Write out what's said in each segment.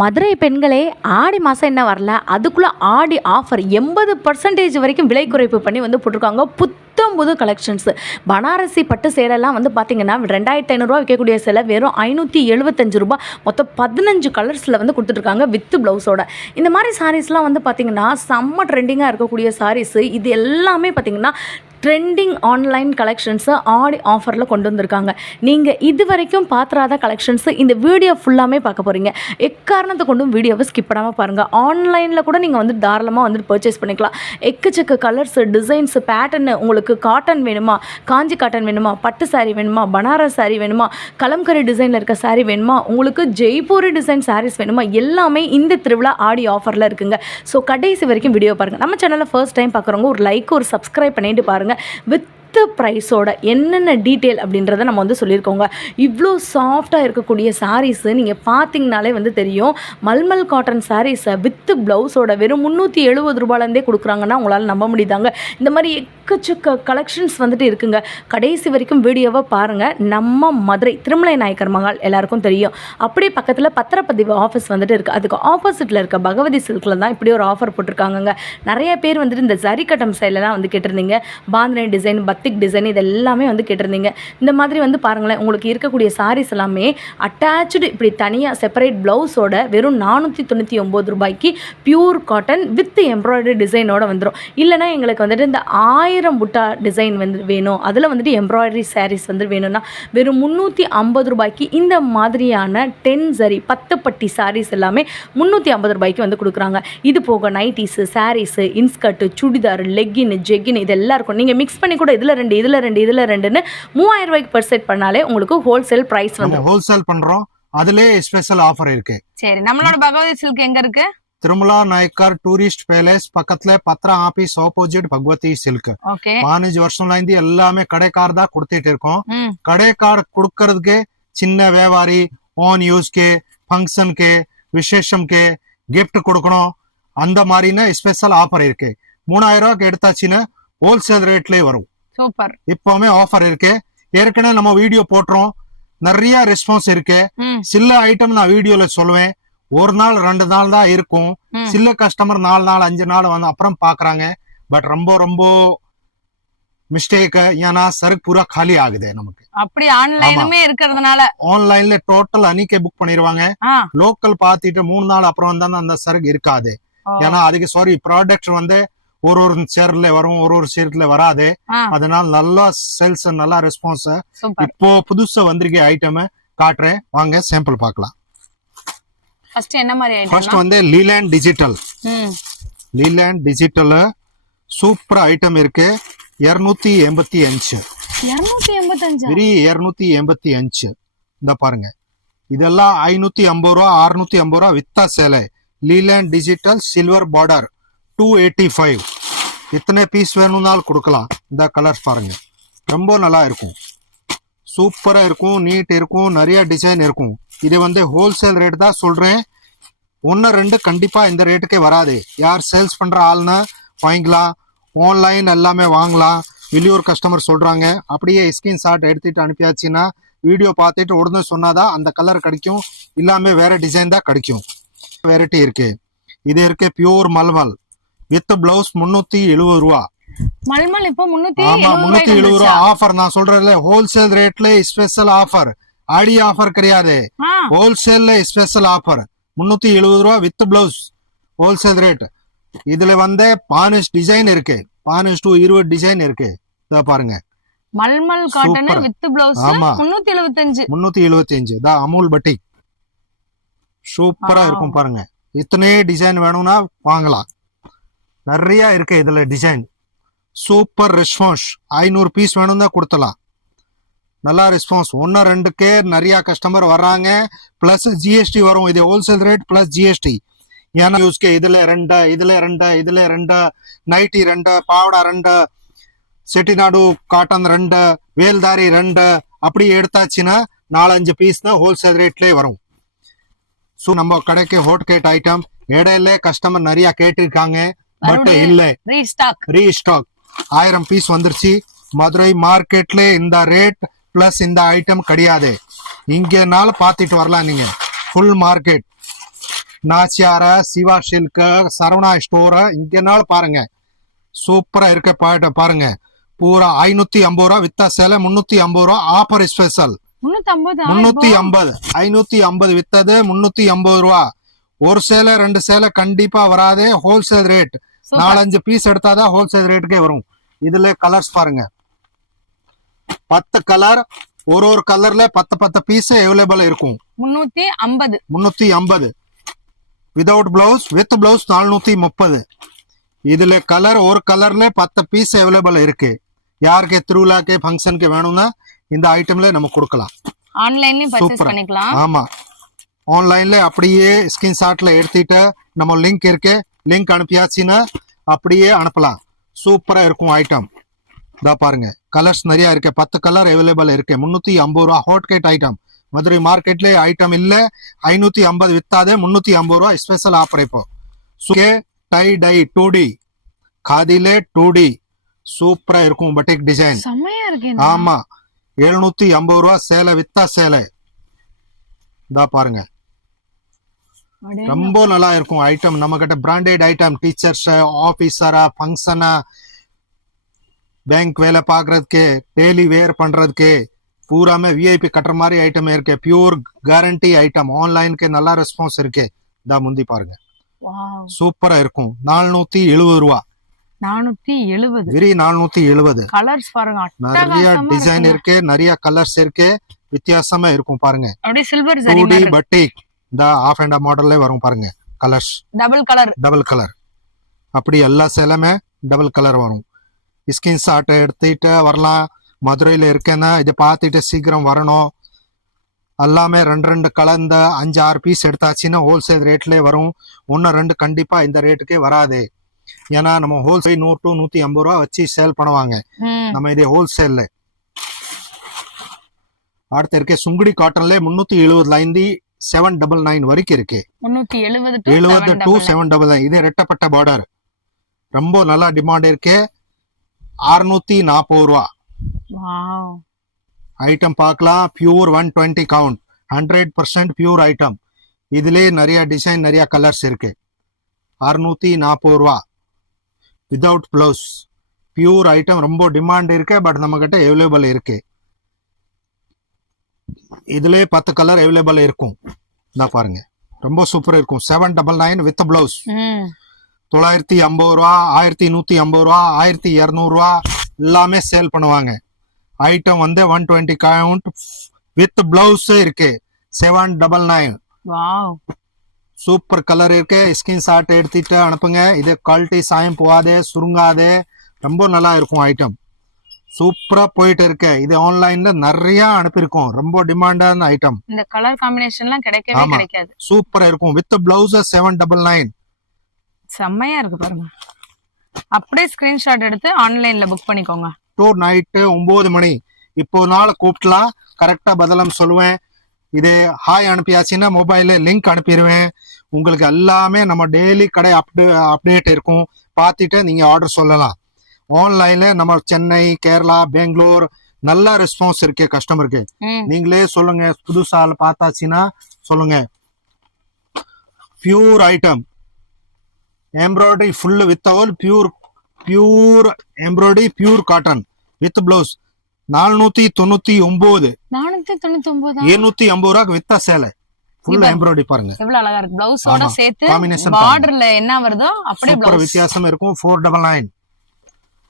மதுரை பெண்களே ஆடி மாதம் என்ன வரல, அதுக்குள்ளே ஆடி ஆஃபர் 80% வரைக்கும் விலை குறைப்பு பண்ணி வந்து போட்டிருக்காங்க. புத்தம் புது கலெக்ஷன்ஸு. பனாரசி பட்டு சேலைலாம் வந்து பார்த்திங்கன்னா 2500 விற்கக்கூடிய சேலை வெறும் 575 ரூபா. மொத்தம் 15 கலர்ஸில் வந்து கொடுத்துட்ருக்காங்க வித் ப்ளவுஸோட. இந்த மாதிரி சாரீஸ்லாம் வந்து பார்த்திங்கன்னா செம்ம ட்ரெண்டிங்காக இருக்கக்கூடிய சாரீஸு. இது எல்லாமே பார்த்திங்கன்னா ட்ரெண்டிங் ஆன்லைன் கலெக்ஷன்ஸை ஆடி ஆஃபரில் கொண்டு வந்திருக்காங்க. நீங்கள் இது வரைக்கும் பார்த்துறாத கலெக்ஷன்ஸு இந்த வீடியோ ஃபுல்லாமே பார்க்க போகிறீங்க. எக்காரணத்தை கொண்டும் வீடியோவை ஸ்கிப் பண்ணாமல் பாருங்கள். ஆன்லைனில் கூட நீங்கள் வந்து தாராளமாக வந்து பர்ச்சேஸ் பண்ணிக்கலாம். எக்கச்சக்க கலர்ஸு, டிசைன்ஸு, பேட்டர்னு. உங்களுக்கு காட்டன் வேணுமா, காஞ்சி காட்டன் வேணுமா, பட்டு சாரீ வேணுமா, பனாரஸ் சாரீ வேணுமா, கலம்கரி டிசைனில் இருக்க சாரீ வேணுமா, உங்களுக்கு ஜெய்ப்பூரி டிசைன் சாரீஸ் வேணுமா, எல்லாமே இந்த திருவிழா ஆடி ஆஃபரில் இருக்குங்க. ஸோ கடைசி வரைக்கும் வீடியோ பாருங்கள். நம்ம சேனலில் ஃபர்ஸ்ட் டைம் பார்க்குறவங்க ஒரு லைக், ஒரு சப்ஸ்கிரைப் பண்ணிட்டு பாருங்கள். வித் ப்ரைஸோட என்னென்ன டீட்டெயில் அப்படின்றத நம்ம வந்து சொல்லியிருக்கோங்க. இவ்வளோ சாஃப்டாக இருக்கக்கூடிய சாரீஸு நீங்கள் பார்த்தீங்கனாலே வந்து தெரியும். மல்மல் காட்டன் சாரீஸை வித் ப்ளவுஸோட வெறும் 370 ரூபாயிலேருந்தே கொடுக்குறாங்கன்னா உங்களால் நம்ப முடியுதாங்க. இந்த மாதிரி எக்கச்சக்க கலெக்ஷன்ஸ் வந்துட்டு இருக்குங்க. கடைசி வரைக்கும் வீடியோவை பாருங்கள். நம்ம மதுரை திருமலை நாயக்கர் மகால் எல்லாருக்கும் தெரியும். அப்படியே பக்கத்தில் பத்திரப்பதிவு ஆஃபீஸ் வந்துட்டு இருக்குது. அதுக்கு ஆப்போசிட்டில் இருக்க பகவதி சில்கில் தான் இப்படி ஒரு ஆஃபர் போட்டிருக்காங்க. நிறைய பேர் வந்துட்டு இந்த ஜரிகட்டம் ஸ்டைலெலாம் வந்து கேட்டிருந்தீங்க. பாந்தினி டிசைன், பத்திக் டிசைன், இது எல்லாமே வந்து கேட்டிருந்தீங்க. இந்த மாதிரி வந்து பாருங்களேன், உங்களுக்கு இருக்கக்கூடிய சாரீஸ் எல்லாமே அட்டாச்சு இப்படி தனியாக செப்பரேட் ப்ளவுஸோட வெறும் 499 ரூபாய்க்கு பியூர் காட்டன் வித் எம்ப்ராய்டரி டிசைனோட வந்துடும். இல்லைனா எங்களுக்கு வந்துட்டு இந்த 1000 புட்டா டிசைன் வந்து வேணும், அதில் வந்துட்டு எம்ப்ராய்டரி சாரீஸ் வந்து வேணும்னா வெறும் 350 ரூபாய்க்கு இந்த மாதிரியான 10 ஜரி 10 பட்டி சாரீஸ் எல்லாமே 350 ரூபாய்க்கு வந்து கொடுக்குறாங்க. இது போக nighties, sarees, inskirt, churidar, legging, jegging இதெல்லாம் இருக்கும். நீங்கள் மிக்ஸ் பண்ணி கூட இதில் 2 இதில் 2ன்னு 3000 ரூபாய்க்கு பர்செட் பண்ணாலே உங்களுக்கு ஹோல்சேல் பிரைஸ் வந்து ஹோல்சேல் பண்றோம். அதுலயே ஸ்பெஷல் ஆஃபர் இருக்கு. சரி, நம்மளோட பகவதி சில்க் எங்க இருக்கு? திருமலா நாயக்கர் டூரிஸ்ட் பேலஸ் பக்கத்துல பத்ரா ஆபீஸ் ஆப்போசிட் பகவதி சில்க். 15 வருஷம்ல இருந்து எல்லாமே கடைக்கார் தான் கொடுத்துட்டு இருக்கோம். கடைக்கார் கொடுக்கறதுக்கு சின்ன வியாபாரி ஓன் யூஸ்க்கு, ஃபங்க்ஷனுக்கு, விசேஷம்க்கு கிஃப்ட் கொடுக்கணும், அந்த மாதிரின்னு ஸ்பெஷல் ஆஃபர் இருக்கு. 3000 ரூபாய்க்கு எடுத்தாச்சுன்னா ஹோல்சேல் ரேட்லயே வரும். சூப்பர். இப்பவுமே ஆஃபர் இருக்கு. ஏற்கனவே நம்ம வீடியோ போட்டுறோம், நிறைய ரெஸ்பான்ஸ் இருக்கு. சில ஐட்டம் நான் வீடியோல சொல்லுவேன், ஒரு நாள் 2 நாள் தான் இருக்கும். சில கஸ்டமர் 4 நாள் 5 நாள் வந்து அப்புறம் பாக்குறாங்க. பட் ரொம்ப ரொம்ப மிஸ்டேக், ஏன்னா சரக்கு பூரா காலி ஆகுது நமக்கு. அப்படி ஆன்லைனுமே இருக்கிறதுனால ஆன்லைன்ல டோட்டல் அன்னைக்கே புக் பண்ணிடுவாங்க. லோக்கல் பாத்துட்டு 3 நாள் அப்புறம் வந்தா அந்த சரக்கு இருக்காது. ஏன்னா அதுக்கு சாரி ப்ராடக்ட் வந்து ஒரு சேர்ல வரும், ஒரு சேர்ல வராது. அதனால நல்லா சேல்ஸ், நல்லா ரெஸ்பான்ஸ். இப்போ புதுசா வந்திருக்க ஐட்டம் காட்டுறேன், வாங்க சாம்பிள் பார்க்கலாம். ஃபர்ஸ்ட் என்ன மாதிரி ஐட்டம்? ஃபர்ஸ்ட் வந்து Leyland digital. Leyland digital super item இருக்கு. 285 வெரி 285. இந்த பாருங்க, இதெல்லாம் 550 ரூபா 650 ரூபா வித்தா சேலை. Leyland digital silver border 285. இத்தனை பீஸ் வேணும்னாலும் கொடுக்கலாம். இந்த கலர்ஸ் பாருங்க, ரொம்ப நல்லா இருக்கும், சூப்பரா இருக்கும், நீட் இருக்கும், நிறைய டிசைன் இருக்கும். இது வந்து ஹோல்சேல் ரேட் தான் சொல்றேன். 1 2 கண்டிப்பா இந்த ரேட்டுக்கே வராது. யார் சேல்ஸ் பண்ற ஆள்னா வாங்கிக்கலாம், ஆன்லைன் எல்லாமே வாங்கலாம். வெளியூர் கஸ்டமர் சொல்றாங்க, அப்படியே ஸ்கிரீன்ஷாட் எடுத்துட்டு அனுப்பியாச்சுன்னா வீடியோ பார்த்துட்டு உடனே சொன்னாதான் அந்த கலர் கிடைக்கும், இல்லாம வேற டிசைன் தான் கிடைக்கும். வெரைட்டி இருக்கு. இது இருக்கு பியூர் மல்மல் வித் பிளவுஸ் 370 ரூபா. மல்மல் இப்போ 370 ரூபா ஆஃபர். நான் சொல்றேன்ல, ஹோல்சேல் ரேட்ல ஸ்பெஷல் ஆஃபர், ஆடி ஆஃபர் கிடையாது, ஹோல்சேல்ல ஸ்பெஷல் ஆஃபர். 370 ரூபா வித் பிளவுஸ் ஹோல்சேல் ரேட். இதுல வந்து 5 டிசைன் இருக்கு, 5 to 20 டிசைன் இருக்கு. இத பாருங்க, மல்மல் காட்டன் வித் பிளவுஸ் 375 தான் அமுல் பட்டிக். சூப்பரா இருக்கும் பாருங்க. இத்தனை டிசைன் வேணும்னா வாங்கலாம், நிறைய இருக்கு இதுல டிசைன். Super response. 500 பீஸ் வேணும் தான் கொடுத்தலாம். நல்லா ரெஸ்பான்ஸ். 1 2க்கே நிறைய கஸ்டமர் வர்றாங்க. பிளஸ் ஜிஎஸ்டி வரும். இது ஹோல்சேல் ரேட் பிளஸ் ஜிஎஸ்டி. ஏன்னா யூஸ்க்கு இதுல 2 இதுல 2 நைட்டி 2 பாவடா 2 செட்டிநாடு காட்டன் 2 வேல்தாரி 2 அப்படி எடுத்தாச்சுன்னா 4-5 பீஸ் தான் ஹோல்சேல் ரேட்லயே வரும். ஸோ நம்ம கடைக்கு ஹோட் கேட் ஐட்டம் இடையில கஸ்டமர் நிறைய கேட்டிருக்காங்க, பட் இல்ல ரீஸ்டாக் 1000 பீஸ் வந்துருச்சு. மதுரை மார்க்கெட்ல இந்த ரேட் பிளஸ் இந்த ஐட்டம் கிடையாது. இங்கனால பாத்துட்டு வரலாம் நீங்க. ஃபுல் மார்க்கெட் நாச்சியார சிவா சில்க் சரவணா ஸ்டோர் இங்கனால பாருங்க சூப்பரா இருக்க பாருங்க பூரா 550 ரூபா வித்தா சேலை 350 ரூபா ஆஃபர் ஸ்பெஷல் 350 550 வித்தது 350 ரூபா ஒரு சேலை ரெண்டு சேலை கண்டிப்பா வராது ஹோல்சேல் ரேட் 4-5 பீஸ் எடுத்தாதான் ஹோல்சேல் ரேட்டுக்கே வரும் இதுல கலர்ஸ் பாருங்க 10 கலர் ஒரு கலர்ல 10 பீஸ் அவைலபிள் இருக்கும் 350 வித்வுட் பிளவுஸ் வித் பிளவுஸ் 430 இதுல கலர் ஒரு கலர்ல 10 பீஸ் அவைலபிள் இருக்கு யாருக்கு திருவிழாக்கு ஃபங்க்ஷனுக்கு வேணும்னா இந்த ஐட்டம்ல நம்ம கொடுக்கலாம் ஆன்லைன்லயும் பர்ச்சேஸ் பண்ணிக்கலாம் ஆமா ஆன்லைன்ல அப்படியே ஸ்கிரீன்ஷாட்ல எடுத்துட்டு நம்ம லிங்க் இருக்கு லிங்க் அனுப்பியாச்சுன்னா அப்படியே அனுப்பலாம் சூப்பரா இருக்கும் ஐட்டம் இதா பாருங்க கலர்ஸ் நிறைய இருக்கு 10 கலர் அவைலபிள் இருக்கு 350 ரூபா ஹாட் கேட் ஐட்டம் மதுரை மார்க்கெட்ல ஐட்டம் இல்ல 550 வித்தாதே 350 ரூபா ஸ்பெஷல் ஆஃபர் இப்போ டை டை 2D காதில 2D சூப்பரா இருக்கும் பட்டிக் டிசைன் செமையா இருக்கு ஆமா 750 ரூபா சேலை வித்தா சேலை இதா பாருங்க ரொம்ப நல்லா இருக்கும் ஐட்டம் நம்ம கிட்ட பிராண்டட் ஐட்டம் டீச்சர்ஸ் ஆபீசரா ஃபங்க்ஷனா பேங்க் வேலை பாக்குறதுக்கு டெய்லி வேர் பண்றதுக்கு பூராமே விஐபி கட்டுற மாதிரி ஐட்டம் இருக்கு பியூர் கேரண்டி ஐட்டம் ஆன்லைனுக்கு நல்ல ரெஸ்பான்ஸ் இருக்கு இதா முந்தி பாருங்க சூப்பரா இருக்கும் 470 ரூபா 470 வெரி 470 கலர்ஸ் பாருங்க நிறைய டிசைன் இருக்கு நிறைய கலர்ஸ் இருக்கு வித்தியாசமா இருக்கும் பாருங்க அப்படியே சில்வர் ஜரி 2D பட்டிக் இந்த ஆஃப் அண்ட் மாடல்ல வரும் பாருங்க கலர்ஸ் டபுள் கலர் அப்படி எல்லா சேலையுமே டபுள் கலர் வரும் ஸ்கிரீன்ஷாட் எடுத்துட்டு வரலாம் மதுரையில இருக்கேன்னா இதை பார்த்துட்டு சீக்கிரம் வரணும் எல்லாமே 2 கலந்த 5-6 பீஸ் எடுத்தாச்சுன்னா ஹோல்சேல் ரேட்லயே வரும் 1-2 கண்டிப்பா இந்த ரேட்டுக்கே வராது ஏன்னா நம்ம ஹோல்சேல் 100 to 150 ரூபா வச்சு சேல் பண்ணுவாங்க நம்ம இதே ஹோல்சேல்ல அடுத்து இருக்க சுங்குடி காட்டன்ல 370 799 வரைக்கும் இருக்கு 370 to 799 இது ரெட்டப்பட்ட பார்டர் ரொம்ப நல்லா டிமாண்ட் இருக்கு 640 ரூபா ஐட்டம் பார்க்கலாம் பியூர் 120 கவுண்ட் 100% பியூர் ஐட்டம் இதுல நிறைய டிசைன் நிறைய கலர்ஸ் இருக்கு 640 ரூபா வித்வுட் பிளவுஸ் பியூர் ஐட்டம் ரொம்ப டிமாண்ட் இருக்கு பட் நம்ம கிட்ட அவைலபிள் இருக்கு இதுல 10 கலர் அவைலபிள் இருக்கும் நான் பாருங்க ரொம்ப சூப்பர் இருக்கும் 799 வித் பிளவுஸ் 950 ரூபா 1150 ரூபா 1200 ரூபா எல்லாமே சேல் பண்ணுவாங்க ஐட்டம் வந்து 120 கவுண்ட் வித் பிளவுஸ் இருக்கு 799 சூப்பர் கலர் இருக்கு ஸ்கிரீன்ஷாட் எடுத்துட்டு அனுப்புங்க இது குவாலிட்டி சாயம் போகாதே சுருங்காதே ரொம்ப நல்லா இருக்கும் ஐட்டம் சூப்பரா போயிட்டு இருக்கு இது ஆன்லைன்ல நிறைய அனுப்பியிருக்கோம் ரொம்ப டிமாண்டான ஐட்டம் இந்த கலர் காம்பினேஷன்லாம் கிடைக்கவே கிடைக்காது சூப்பரா இருக்கும் வித் பிளவுஸ் 799 செம்மையா இருக்கு பாருங்க அப்படியே ஸ்கிரீன்ஷாட் எடுத்து ஆன்லைன்ல புக் பண்ணிக்கோங்க டூ நைட்டு 9 மணி இப்போ நாள் கூப்பிட்டலாம் கரெக்டா பதிலம் சொல்லுவேன் இது ஹாய் அனுப்பியாச்சுன்னா மொபைல்ல லிங்க் அனுப்பிடுவேன் உங்களுக்கு எல்லாமே நம்ம டெய்லி கடை அப்டேட் இருக்கும் பார்த்துட்டு நீங்க ஆர்டர் சொல்லலாம் ஆன்லைன்ல நம்ம சென்னை கேரளா பெங்களூர் நல்ல ரெஸ்பான்ஸ் இருக்கு கஸ்டமருக்கு நீங்களே சொல்லுங்க புதுசா பார்த்தாச்சுன்னா சொல்லுங்க pure item embroidery full with all pure embroidery pure cotton with blouse 499 750 ரூபாய்க்கு வித்தா சேலை ஃபுல் எம்ப்ராய்டரி பாருங்க எவ்வளவு அழகா இருக்கு பிளவுஸோட சேர்த்து காம்பினேஷன் பார்டர்ல என்ன வருதோ அப்படியே பிளவுஸ் வித்தியாசம் இருக்கும் 499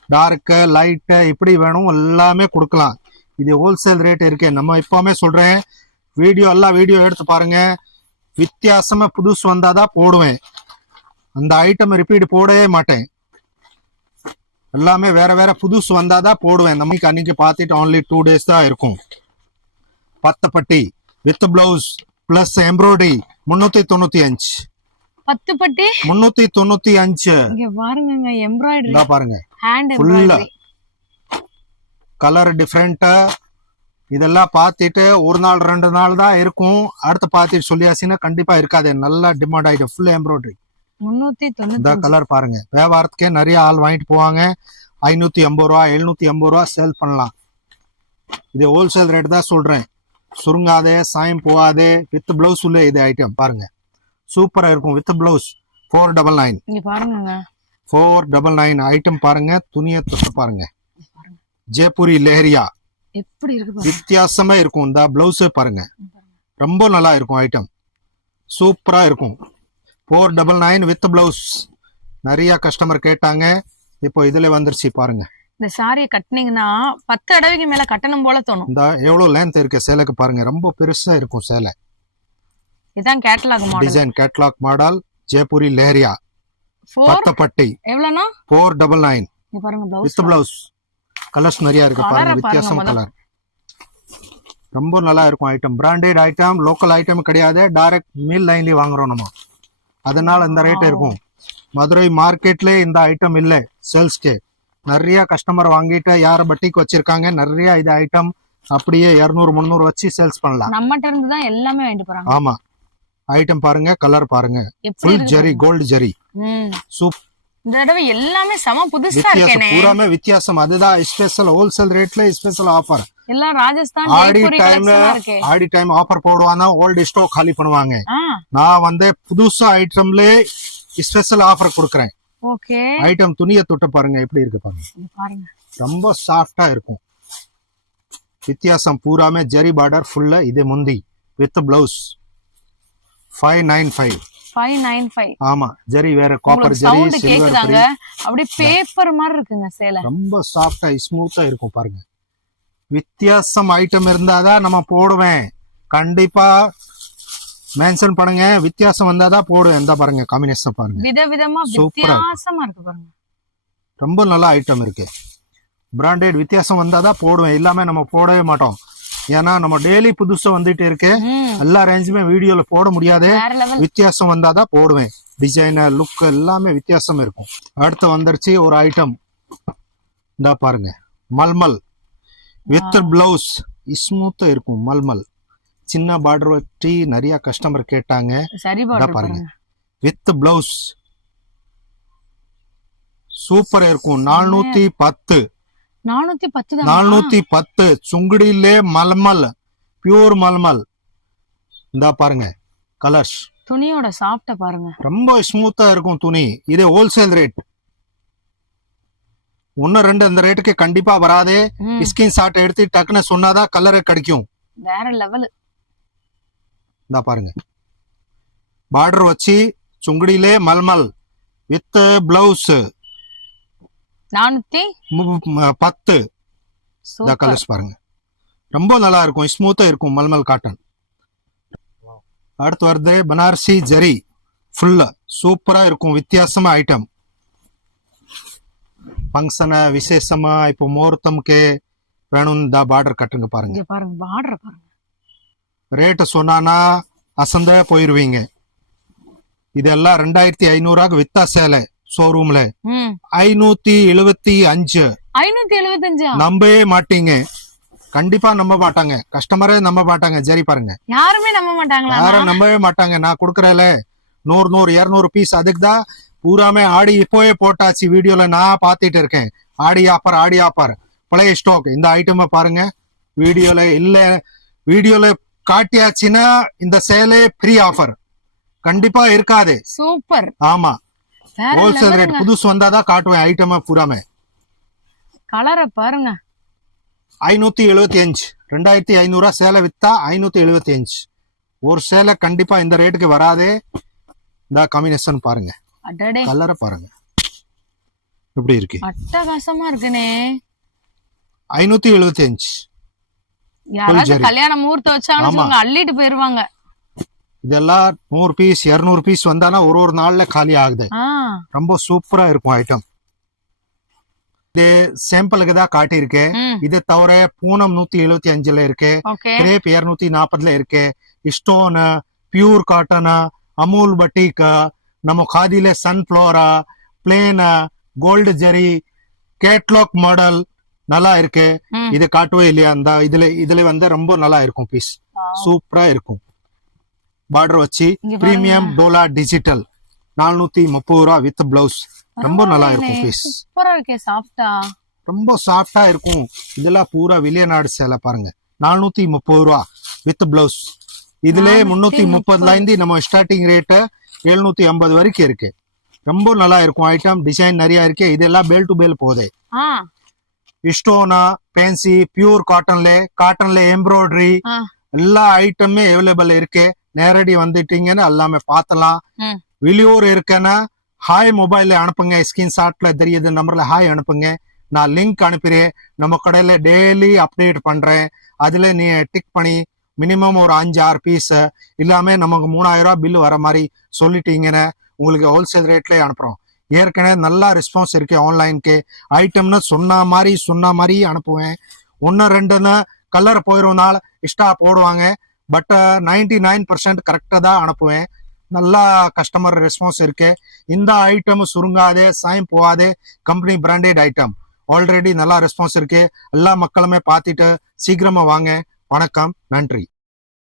டார்க் லைட் இப்படி வேணும் எல்லாமே கொடுக்கலாம் இது ஹோல்சேல் ரேட் இருக்கு நம்ம இப்பவுமே சொல்றேன் வீடியோ எடுத்து பாருங்க வித்தியாசமா புதுசு வந்தாதான் போடுவேன் அந்த ஐட்டம் ரிப்பீட் போடவே மாட்டேன் எல்லாமே வேற புதுசு வந்தாதான் போடுவேன் நமக்கு அன்னைக்கு பார்த்துட்டு only 2 days தான் இருக்கும் 10 பட்டி வித் பிளவுஸ் பிளஸ் எம்ப்ராய்டரி 395 10 பட்டி 395 இங்க பாருங்க எம்ப்ராய்டரி இதா பாருங்க ஹேண்ட் ஃபுல்லா கலர் டிஃபரெண்டா இதெல்லாம் பார்த்துட்டு ஒரு நாள் 2 நாள் தான் இருக்கும் அடுத்து பார்த்துட்டு சொல்லியாச்சுன்னா கண்டிப்பா இருக்காது நல்லா டிமாண்ட் ஆயிடும் ஃபுல் எம்ப்ராய்டரி 390 இந்த கலர் பாருங்க வியாபாரத்துக்கே நிறைய ஆள் வாங்கிட்டு போவாங்க 550 ரூபா 750 ரூபா சேல் பண்ணலாம் இது ஹோல்சேல் ரேட் தான் சொல்றேன் சுருங்காதே சாயம் போகாதே வித் பிளவுஸ் உள்ள இது ஐட்டம் பாருங்க சூப்பரா இருக்கும் வித் பிளவுஸ் 499. இங்க பாருங்க 499 ஐட்டம் பாருங்க, துணியை தொட்டு பாருங்க. ஜெய்ப்பூரி லெஹரியா எப்படி இருக்கு பாருங்க. வித்தியாசமா இருக்கும். இந்த பிளவுஸே பாருங்க, ரொம்ப நல்லா இருக்கும் ஐட்டம், சூப்பரா இருக்கும். 499 வித் பிளவுஸ். நிறைய கஸ்டமர் கேட்டாங்க, இப்போ இதுல வந்துருச்சு பாருங்க. இந்த சாரியை கட்டினீங்கன்னா 10 தடவைக்கு மேல கட்டணும் போல தோணும். இந்த எவ்வளவு லென்த் இருக்கு சேலைக்கு பாருங்க, ரொம்ப பெருசா இருக்கும் சேலை. இதான் catalogue model. Design catalogue model Jaipuri leheriya பத்தப்பட்டி. எவ்வளவுனா 499 இங்க பாருங்க வித் பிளவுஸ். பிளவுஸ். கலர்ஸ் நிறைய இருக்கு Colour பாருங்க, பாருங்க வித்தியாசம் முதல்ல. கலர். ரொம்ப நல்லா இருக்கும் item, branded item, local item கிடையாது. டைரக்ட் மில் லைன்ல வாங்குறோம் நம்ம, அதனால இந்த ரேட் இருக்கும். மதுரை மார்க்கெட்ல இந்த ஐட்டம் இல்ல சேல்ஸ்க்கு. நிறைய கஸ்டமர் வாங்கிட்டு யார பட்டிக்கு வச்சிருக்காங்க, நிறைய இது ஐட்டம் அப்படியே 200 300 வச்சு சேல்ஸ் பண்ணலாம். நம்மட்ட இருந்து தான் எல்லாமே வாங்கிட்டு போறாங்க. ஆமா, ஐட்டம் பாருங்க, கலர் பாருங்க, எப்படி ஃபுல் இருக்கு ஜெரி, கோல்டு ஜெரி. சூப் இந்த தடவை எல்லாமே சம புதுசா வித்தியாசம், இருக்கேனே. பூராமே வித்தியாசம். அதுதான் ஸ்பெஷல், ஹோல்சேல் ரேட்ல ஸ்பெஷல் ஆஃபர். எல்லாம் ராஜஸ்தான் ஆடி ஜெய்ப்பூரி டைம்ல collection-ஆ இருக்கே. ஆடி டைம் ஆஃபர் போடுவாங்க, ஓல்டு ஸ்டாக் காலி பண்ணுவாங்க. ஆ நான் வந்து புதுசா ஐட்டம்ல ஸ்பெஷல் ஆஃபர் கொடுக்கறேன். ஓகே ஐட்டம் துணியை தொட்டு பாருங்க, எப்படி இருக்கு பாருங்க, பாருங்க. ரொம்ப சாஃப்டா இருக்கும். வித்தியாசம், பூராமே ஜெரி பார்டர் ஃபுல்லா. இது முந்தி வித் பிளவுஸ் 595. 595. ஆமா, ஜெரி வேற, காப்பர் ஜெரி, சவுண்ட் சில்வர் கேக்குதாங்க, ஜெரி. அப்படியே பேப்பர் மாதிரி இருக்குங்க சேலை. ரொம்ப சாஃப்டா ஸ்மூத்தா இருக்கும் பாருங்க. வித்தியாசம் ஐட்டம் இருந்தாதான் நம்ம போடுவேன், கண்டிப்பா மென்ஷன் பண்ணுங்க. வித்தியாசம் வந்தாதான் போடுவேன். இந்த பாருங்க காம்பினேஷன் பாருங்க, விதவிதமா சூப்பரா இருக்கு. வித்தியாசமா இருக்கு பாருங்க. ரொம்ப நல்ல ஐட்டம் இருக்கு. பிராண்டட் வித்தியாசம் வந்தாதான் போடுவேன், எல்லாமே நம்ம போடவே மாட்டோம். ஏன்னா நம்ம டெய்லி புதுசா வந்துட்டு இருக்கு, எல்லா ரேஞ்சுமே வீடியோல போட முடியாது. வேற லெவல். வித்தியாசம் வந்தாதான் போடுவேன். டிசைனர் லுக் எல்லாமே வித்தியாசம் இருக்கும். அடுத்து வந்துருச்சு ஒரு ஐட்டம், இந்த பாருங்க, மல்மல் வித் பிளவுஸ். ஸ்மூத்தா இருக்கும் மல்மல், சின்ன பார்டர் வச்சு நிறைய கஸ்டமர் கேட்டாங்க. சரி இதா பார்டர் பாருங்க, பாருங்க. வித் பிளவுஸ் சூப்பரா இருக்கும். 410. 410 தான். 410 சுங்குடியிலே மல்மல், பியூர் மல்மல். இந்த பாருங்க கலர்ஸ், துணியோட சாஃப்ட்ட பாருங்க. ரொம்ப ஸ்மூத்தா இருக்கும் துணி. இது ஹோல்சேல் ரேட், 1 2 அந்த ரேட்டுக்கு கண்டிப்பா வராதே. ஸ்கிரீன் ஷாட் எடுத்து டக்குன்னு சொன்னாதான் கலர் கிடைக்கும். வேற லெவல். இந்த பாருங்க, பார்டர் வச்சு சுங்குடியிலே மல்மல் வித் பிளவுஸ் 410. இந்த கலர்ஸ் பாருங்க, ரொம்ப நல்லா இருக்கும், ஸ்மூத்தா இருக்கும் மல்மல் காட்டன். அடுத்து வருது பனாரசி ஜரி, ஃபுல்லா சூப்பரா இருக்கும், வித்தியாசமா ஐட்டம். ஃபங்க்ஷன் விசேஷமா இப்போ முகூர்த்தம்க்கு வேணும், இந்த பார்டர் கட்டுங்க பாருங்க. இங்க பாருங்க பார்டர் பாருங்க. ரேட் சொன்னானா அசந்த போயிருவீங்க. இதெல்லாம் 2500 வித்தா சேலை ஷோரூம்ல 575. 575 நம்பவே மாட்டீங்க, கண்டிப்பா நம்ப மாட்டாங்க, கஸ்டமரே நம்ப மாட்டாங்க. ஜரி பாருங்க, யாருமே நம்ப மாட்டாங்களா? யாரும் நம்பவே மாட்டாங்க. நான் கொடுக்கறேல 100 200 பீஸ், அதுக்கு தான் பூராமே ஆடி இப்போவே போட்டாச்சு. வீடியோல நான் பாத்துட்டு இருக்கேன், ஆடி ஆஃபர் பழைய ஸ்டாக். இந்த ஐட்டமை பாருங்க, வீடியோல இல்ல, வீடியோல காட்டியாச்சுன்னா இந்த சேலே ஃப்ரீ ஆஃபர் கண்டிப்பா இருக்காது. சூப்பர். ஆமா, ஹோல்சேல் ரேட். புதுசு வந்தாதான் காட்டுவேன் ஐட்டமா பூராமே. கலரை பாருங்க. 575, 2500 சேலை வித்தா 575. ஒரு சேலை கண்டிப்பா இந்த ரேட்டுக்கு வராதே. இந்த காம்பினேஷன் பாருங்க, அடடே கலரை பாருங்க எப்படி இருக்கு, அட்டகாசமா இருக்குனே. 575. யாராவது கல்யாண முகூர்த்தம் வச்சாங்க அள்ளிட்டு போயிருவாங்க. இதெல்லாம் 100 பீஸ் 200 பீஸ் வந்தானா ஒரு நாள்ல காலி ஆகுது. ரொம்ப சூப்பரா இருக்கும் ஐட்டம். இது சாம்பிளுக்கு தான் காட்டியிருக்கு. இது தவிர பூனம் 175ல இருக்கு, கிரேப் 240ல இருக்கு, ஸ்டோன், பியூர் காட்டன், அமூல் பட்டிக், நம்ம காதில சன்ஃபிளவரா, பிளேன், கோல்டு ஜெரி, கேட்லாக் மாடல் நல்லா இருக்கு. இது காட்டுவே இல்லையா, அந்த இதுல வந்து ரொம்ப நல்லா இருக்கும் பீஸ், சூப்பரா இருக்கும். பார்டர் வச்சு premium Dola digital 430 with blouse. ரொம்ப நல்லா இருக்கும் பீஸ், சூப்பரா இருக்கு, சாஃப்ட்டா, ரொம்ப சாஃப்டா இருக்கும். இதெல்லாம் பூரா வெளிநாடு சேலை பாருங்க, 430 வித் பிளவுஸ். இதுல 330ல இருந்து நம்ம ஸ்டார்டிங் ரேட் 750 வரைக்கும் இருக்கு. ரொம்ப நல்லா இருக்கும் ஐட்டம், டிசைன் நிறைய இருக்கு. இதெல்லாம் பேல் டு பேல் போகுது. ஸ்டோனா ஃபேன்சி பியூர் காட்டன்ல எம்ப்ராய்டரி எல்லா ஐட்டமே அவைலபிள் இருக்கு. நேரடி வந்துட்டீங்கன்னு எல்லாமே பார்த்தலாம். வெளியூர் இருக்குன்னா ஹாய் மொபைல்ல அனுப்புங்க, ஸ்கிரீன்ஷாட்ல தெரியுது நம்பர்ல ஹாய் அனுப்புங்க, நான் லிங்க் அனுப்புறேன். நம்ம கடையில டெய்லி அப்டேட் பண்றேன். அதுல நீ டிக் பண்ணி மினிமம் ஒரு 5-6 பீஸ் இல்லாம நமக்கு 3000 ரூபாய் பில் வர மாதிரி சொல்லிட்டீங்கன்னா உங்களுக்கு ஹோல்சேல் ரேட்லயே அனுப்புறோம். ஏற்கனவே நல்லா ரெஸ்பான்ஸ் இருக்கு ஆன்லைனுக்கு. ஐட்டம்னு சொன்ன மாதிரி அனுப்புவேன். 1-2 கலர் போயிருந்தால் எக்ஸ்ட்ரா போடுவாங்க. பட் 99% கரெக்டாக தான் அனுப்புவேன். நல்லா கஸ்டமர் ரெஸ்பான்ஸ் இருக்கு. இந்த ஐட்டம் சுருங்காதே, சாயம் போகாதே, கம்பெனி பிராண்டட் ஐட்டம். ஆல்ரெடி நல்லா ரெஸ்பான்ஸ் இருக்கு. எல்லா மக்களுமே பார்த்துட்டு சீக்கிரமா வாங்க. வணக்கம், நன்றி.